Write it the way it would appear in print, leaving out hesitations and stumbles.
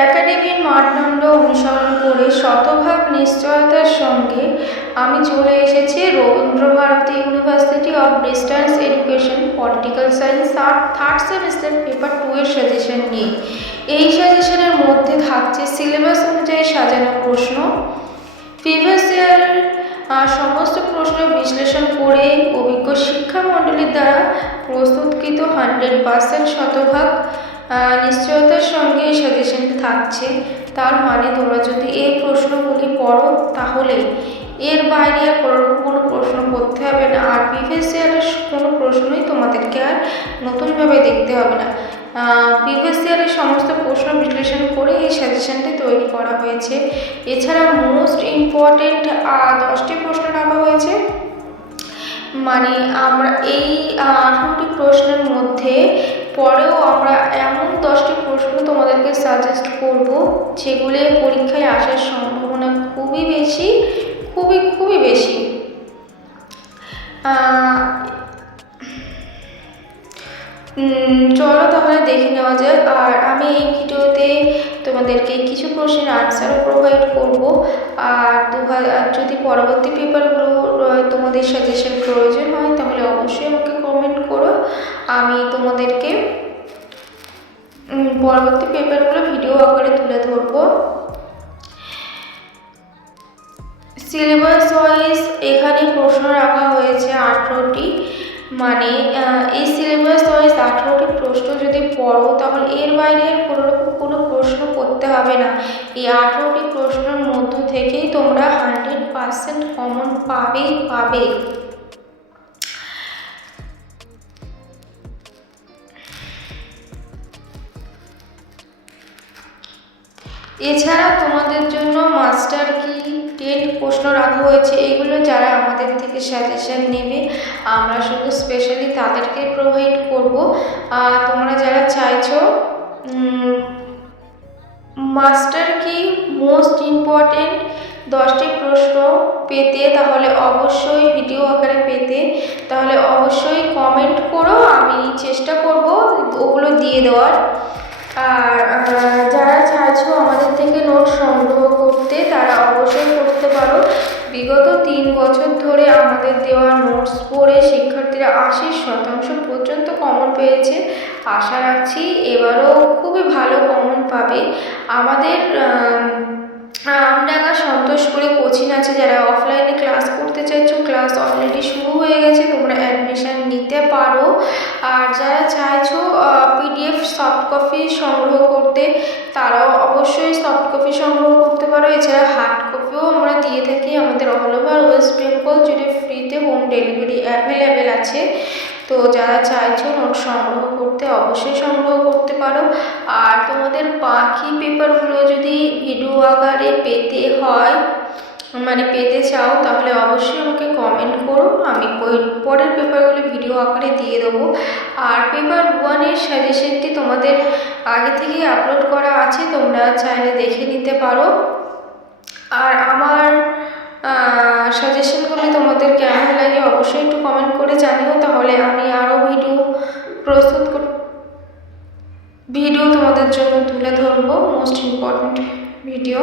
একাডেমির মানদণ্ড অনুসরণ করে শতভাগ নিশ্চয়তার সঙ্গে আমি চলে এসেছি Rabindra Bharati university of distance education political science third semester paper 2 এর সাজেশন নিয়ে। এই সাজেশনের মধ্যে থাকছে সিলেবাস অনুযায়ী সাজানো প্রশ্ন, প্রিভিয়াস ইয়ারের সমস্ত প্রশ্ন বিশ্লেষণ করে অভিজ্ঞ শিক্ষামণ্ডলীর দ্বারা প্রস্তুতকৃত 100% শতভাগ নিশ্চয়তার সঙ্গে এই সাজেশনটি থাকছে। তার মানে তোমরা যদি এই প্রশ্নগুলি পড়ো তাহলে এর বাইরে আর কোনো প্রশ্ন করতে হবে না, আর প্রিভিয়াস ইয়ারের কোনো প্রশ্নই তোমাদেরকে আর নতুনভাবে দেখতে হবে না। প্রিভিয়াস ইয়ারের সমস্ত প্রশ্ন বিশ্লেষণ করে এই সাজেশনটি তৈরি করা হয়েছে। এছাড়া মোস্ট ইম্পর্টেন্ট 10টি প্রশ্ন রাখা হয়েছে। মানে আমরা এই 18টি প্রশ্নের মধ্যে পরেও আমরা এমন 10টি প্রশ্ন তোমাদেরকে সাজেস্ট করব যেগুলো পরীক্ষায় আসার সম্ভাবনা খুবই বেশি, খুবই বেশি। চলো তাহলে দেখে নেওয়া যাক। আর আমি এই ভিডিওতে তোমাদেরকে কিছু প্রশ্নের আনসারও প্রোভাইড করব। আর যদি পরবর্তী পেপারগুলো তোমাদের সাজেশন প্রয়োজন হয় তাহলে অবশ্যই আমাকে কমেন্ট করো, আমি তোমাদেরকে পরবর্তী পেপারগুলো ভিডিও আকারে তুলে ধরবো। সিলেবাস ওয়াইজ এখানে প্রশ্ন রাখা হয়েছে 18টি। মানে এই সিলেবাস ওয়াইজ 18টি প্রশ্ন যদি পড়ো তাহলে এর বাইরে কোনো প্রশ্ন করতে হবে না। এই 18টি প্রশ্নের মধ্য থেকেই তোমরা 100% কমন পাবে। এছাড়া তোমাদের জন্য মাস্টার কি 10 প্রশ্ন রাখা হয়েছে। এগুলো যারা আমাদের থেকে সাজেশন নেবে আমরা শুধু স্পেশালি তাদেরকে প্রোভাইড করব। তোমরা যারা চাইছো মাস্টার কি মোস্ট ইম্পর্টেন্ট 10টি প্রশ্ন পেতে, তাহলে অবশ্যই ভিডিও আকারে পেতে, তাহলে অবশ্যই কমেন্ট করো, আমি চেষ্টা করব ওগুলো দিয়ে দেওয়ার। আর যারা চাইছো আমাদের থেকে নোট সংগ্রহ করতে তারা অবশ্যই করতে পারো। বিগত 3 বছর ধরে আমাদের দেওয়া নোটস পড়ে শিক্ষার্থীরা 80% পর্যন্ত কমন পেয়েছে। আশা রাখছি এবারও খুবই ভালো কমন পাবে। আমাদের আমডাঙ্গা সন্তোষপুরে কোচিং আছে, যারা অফলাইনে ক্লাস করতে চাইছো ক্লাস অলরেডি শুরু হয়ে গেছে, তোমরা অ্যাডমিশন নিতে পারো। আর যারা চাইছো পিডিএফ সফট কপি সংগ্রহ করতে তারাও অবশ্যই সফট কপি সংগ্রহ করতে পারো। এছাড়া হার্ড কপিও আমরা দিয়ে থাকি, আমাদের অল ওভার ওয়েস্ট বেঙ্গল জুড়ে ফ্রিতে হোম ডেলিভারি অ্যাভেলেবেল আছে। তো যারা চাইছো নোট সংগ্রহ করতে অবশ্যই সংগ্রহ করতে পারো। আর তোমাদের বাকি পেপারগুলো যদি ভিডিও আকারে পেতে হয় মানে পেতে চাও তাহলে অবশ্যই আমাকে কমেন্ট করো, আমি পরের পেপারগুলো ভিডিও আকারে দিয়ে দেবো। আর পেপার 1-এর সাজেশনটি তোমাদের আগে থেকেই আপলোড করা আছে, তোমরা চাইলে দেখে নিতে পারো। আর আমার সাজেশনগুলি তোমাদের কেমন লাগে অবশ্যই একটু কমেন্ট করে জানিও, তাহলে আমি আরও ভিডিও তোমাদের জন্য তুলে ধরবো, মোস্ট ইম্পর্টেন্ট ভিডিও।